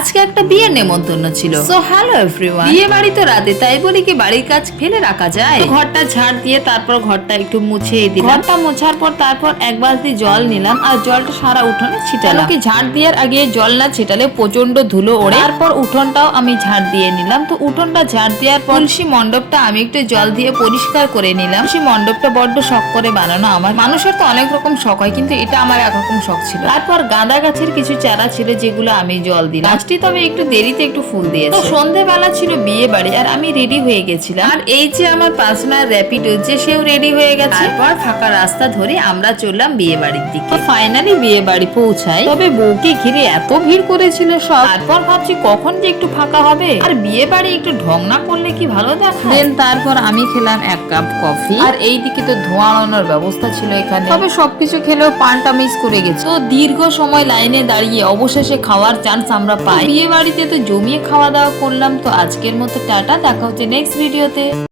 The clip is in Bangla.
আজকে একটা বিয়ের নেমন্তন্ন ছিল। সো হ্যালো এভরিওয়ান, বিয়ে বাড়ি তো রাতে, তাই বলি কি বাড়ির কাজ ফেলে রাখা যায়? তো ঘরটা ঝাড় দিয়ে তারপর ঘরটা একটু মুছিয়ে দিলাম। ঘরটা মোছার পর তারপর এক বালতি জল নিলাম আর জলটা সারা উঠোনে ছিটালাম। কি ঝাড় দেওয়ার আগে জল না ছিটালে প্রচন্ড ধুলো ওড়ে। তারপর উঠোনটাও আমি ঝাড় দিয়ে নিলাম। তো উঠোনটা ঝাড় দেওয়ার পর তুলসী মণ্ডপটা আমি একটু জল দিয়ে পরিষ্কার করে নিলাম। তুলসী মণ্ডপটা বড্ড শখ করে বানানো আমার। মানুষের তো অনেক রকম শখ হয়, কিন্তু এটা আমার একরকম শখ ছিল। তারপর গাঁদা গাছের কিছু চারা ছিল যেগুলো আমি জল দিলাম। গাছটি তবে একটু দেরিতে একটু ফুল দিয়েছে। তো সন্ধ্যেবেলা ছিল বিয়ে বাড়ি আর আমি রেডি হয়ে গেছিলাম। আর এই যে আমার পার্সোনাল র্যাপিডো, যে সেও রেডি হয়ে গেছে। তারপর ফাঁকা রাস্তা ধরে আমরা চললাম বিয়ে বাড়ির দিকে। ফাইনালি বিয়ে বাড়ি পৌঁছাই। তবে বউকে ঘিরে এত ভিড় করেছিল সব। তারপর ভাবছি কখন যে একটু ফাঁকা হবে। আর বিয়ে বাড়ি একটু ঢং না করলে কি ভালো দেখায়। দেন তারপর আমি খেলাম এক কাপ কফি। আর এইদিকে তো ধোঁয়ানোর ব্যবস্থা ছিল এখানে। তবে সবকিছু খেলেও পানটা মিস করে গেছে। তো দীর্ঘ সময় লাইনে দাঁড়িয়ে অবশেষে খাওয়ার চান্স আমরা পাই। বিয়ে বাড়িতে তো জমিয়ে খাওয়া দাওয়া করলাম। তো আজকের মতো টাটা, দেখা হচ্ছে নেক্সট ভিডিওতে।